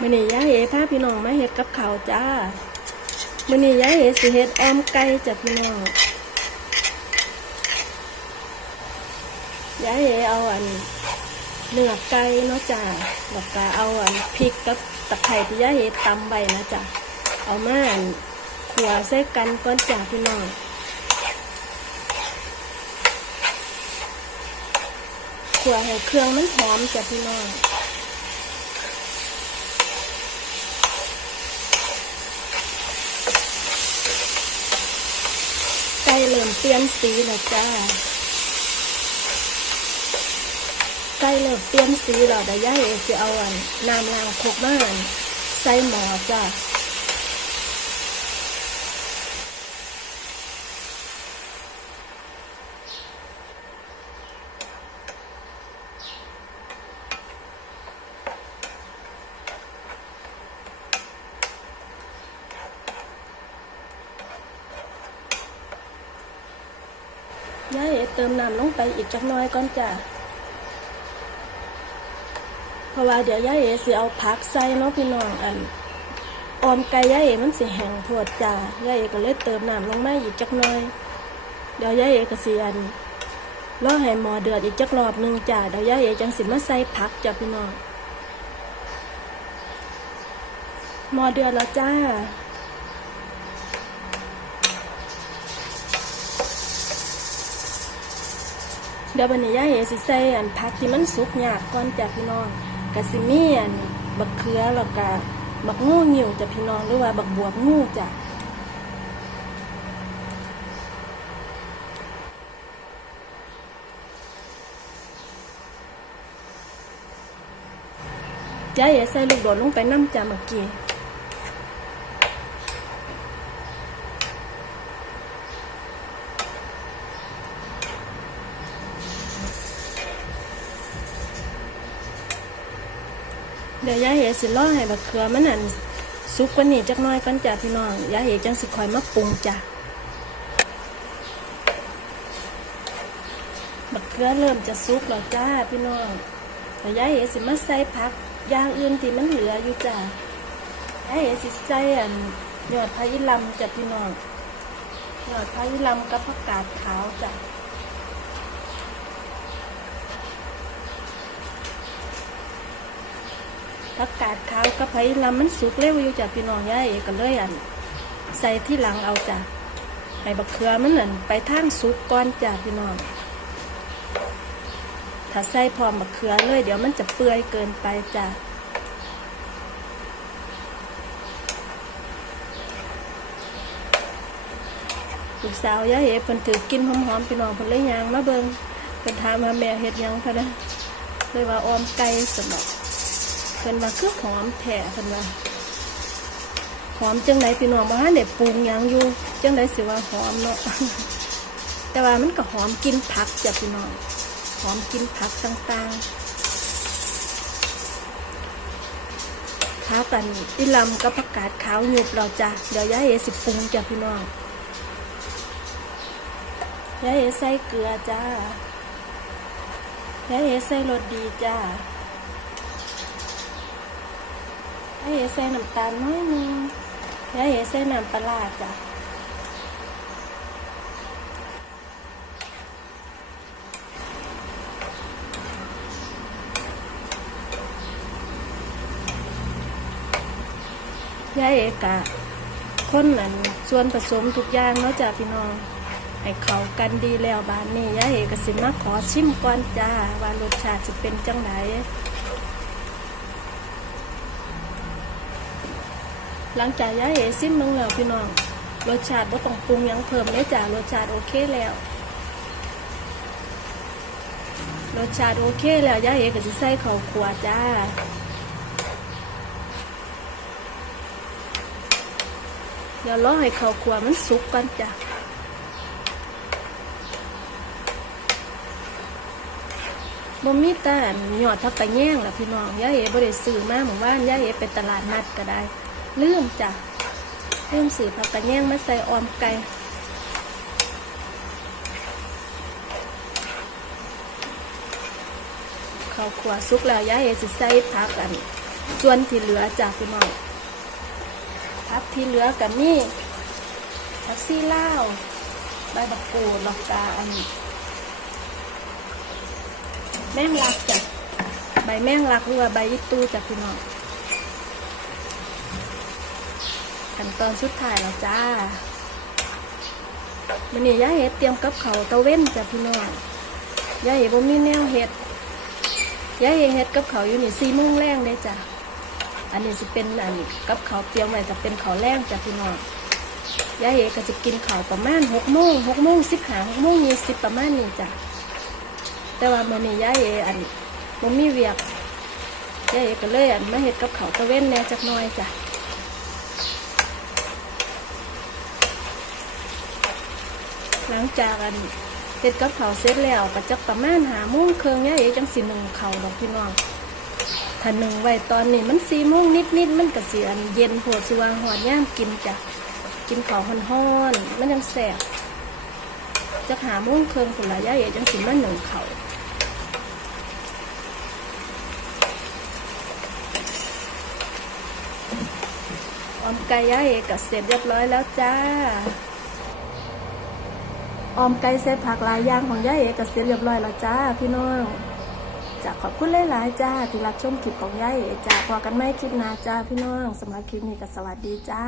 มื้อนี้ยายเอ๋พาพี่น้องมาเฮ็ดกับเขาจ้ามื้อนี้ยายเอ๋สิเฮ็ดออมไก่จ้ะพี่น้องยายเอ๋เอาอันเนื้อไก่เนาะจ้าแล้วก็เอาอันพริกกับตะไคร้ที่ยายเอ๋ตำไว้นะจ้ะเอามาอันขัวใส่กันก่อนจ้าพี่น้องขัวให้เครื่องมันหอมจ้ะพี่น้อง ไก่ เปลี่ยนสีแล้วจ้าใกล้เริ่มเปลี่ยนสีแล้วเดี๋ยวยาเอจะเอาอันน้ำล้างครกมานใส่หมอจ้า ยายเอ๋เติมน้ำลงไปอีกจักน้อยก่อนจ้าเพราะว่าเดี๋ยวยายเอ๋สิเอาผักใส่เนาะพี่น้องอันออมไก่ยายเอ๋มันสิแห้งโพดจ้ายายเอ๋ก็เลยเติมน้ำลงมาอีกจักน้อย เดี๋ยวยายเอ๋ก็สิอันรอให้หม้อเดือดอีกจักรอบหนึ่งจ้าเดี๋ยวยายเอ๋จังสิมาใส่ผักจ้ะพี่น้องหม้อเดือดแล้วจ้า เดี๋ยววันนี้ยาเอสิใส่อันผักที่มันสุกยากก่อนจ้ะพี่น้องกะสิมีอันบักเขือแล้วก็บักงูงิ่วจ้ะพี่น้องหรือว่าบักบวบงูจ้ะยายเอใส่ลูกโดดลงไปน้ำจ้ะเมื่อกี้ เดี๋ยวยายเอ๋สิรอให้บักเขือมันนั่นสุกกว่านี้จักน้อยก่อนจ้ะพี่น้องยายเอ๋จังสิคอยมาปรุงจ้ะบักเขือเริ่มจะสุกแล้วจ้าพี่น้องเดี๋ยวยายเอ๋สิมาใส่ผักอย่างอื่นที่มันเหลืออยู่จ้ะยายเอ๋สิใส่อันยอดพะยิลำจ้ะพี่น้องยอดพะยิลำกับผักกาดขาวจ้ะ ผักกาดขาวกับไผ่ลำมันสุกเร็วอยู่จ้ะพี่น้องย่าเอกก็เลยอัน ใส่ที่หลังเอาจ้ะให้บักเขือมันนั่นไปทางสุกก่อนจ้ะพี่น้องถ้าใส่พร้อมบักเขือเลย เดี๋ยวมันจะเปื่อยเกินไปจ้ะลูกสาวย่าเอกเพิ่นถือกินหอมๆพี่น้องเพิ่นเลยยางมาเบิ่งเพิ่นถามว่าแม่เฮ็ดยังพะนะเลยว่าออมไก่สำหรับ พิ่นว่าคือหอมแท้เพิ่นว่าหอมจังไดพี่น้องบ่ทันได้ปรุงยังอยู่จังไดสิว่าหอมเนาะแต่ว่ามันก็หอมกินผักจ้ะพี่น้องหอมกินผักต่างๆข้าวกันอีลำกับผักกาดขาวหยุบเราจ้ะเดี๋ยวยายเอสิปรุงจ้ะพี่น้องยายเอใส่เกลือจ้ายายเอใส่รสดีจ้า ยายเอใส่น้ำตาลน้อยนึงยายเอใส่น้ำปลาจ้ะยายเอกะคนนั้นส่วนผสมทุกอย่างเนาะจ้ะพี่น้องให้เขากันดีแล้วบ้านนี้ยายเอกสิมาขอชิมก่อนจ้าว่ารสชาติสิเป็นจังได หลังจากย้ายเอซิมเมืองแล้วพี่น้องรสชาติบ่ต้องปรุงยังเพิ่มเลยจ้ารสชาติโอเคแล้วรสชาติโอเคแล้วย้ายเอก็สิใส่ข้าวคั่วจ้าเดี๋ยวรอให้ข้าวคั่วมันสุกก่อนจ้ะบ่มีแต่อันยอดทับไปแย่งล่ะพี่น้องย่าเอ๋บ่ได้ซื้อมาหมู่บ้านย่าเอ๋ไปตลาดนัดก็ได้ ลืมจ้ะลืมซื้อผักกระแยงมาใส่ออมไก่ข้าวขัวสุกแล้วย่าเอ๋สิใส่ผักอัน ส่วนที่เหลือจากพี่น้องพักที่เหลือกับนี่พักซี่ล่าใบบักกูดลอกกาอันแมงลักจ้ะใบแมงลักหรือว่าใบยิตูจ้ะพี่น้อง ขั้นตอนสุดท้ายแล้วจ้ามันนี่ย่าเห็ดเตรียมกับเขาตะเว้นจ้ะพี่น้องย่าเห็ดบ่มีแนวเห็ดยายเฮ็ดกับเขาอยู่นี่สี่โมงแรงเลยจ้ะอันนี้สิเป็นอันกับเขาเตรียมไว้จะเป็นเขาแรงจ้ะพี่น้องยายเอก็จะกินข้าวประมาณหกโมงหกโมงสิบหาหกโมงยี่สิบประมาณนี้จ้ะแต่ว่ามื้อนี้ยายเออันบ่มีเวียกยายเอก็เลยอันมาเฮ็ดกับเขาวตะเว้นแน่จักหน่อยจ้ะ หลังจากอันเฮ็ดกับเขาเสร็จแล้วก็จักประมาณหาโมงครึ่งเนี่ยเอ๋จังสิหนึ่งเขาดอกพี่น้องถ้าหนึ่งไว้ตอนนี้มันสี่โมงนิดๆมันก็สิอันเย็นหัวสว่างหอดย่ามกินจ้ะกินข้าวฮ้อนๆมันยังแสบจักหาโมงครึ่งผลละยายเอ๋จังสิมาหนึ่งเขาอมไก่ย่าเอกเสร็จเรียบร้อยแล้วจ้า ออมไก่เสร็จผักหลายอย่างของย่าเอกก็เสร็จเรียบร้อยแล้วจ้าพี่น้องจะขอบคุณหลายๆจ้าที่รับชมคลิปของย่าเอกจ้าพอกันไม่คลิปหนาจ้าพี่น้องสำหรับคลิปนี้ก็สวัสดีจ้า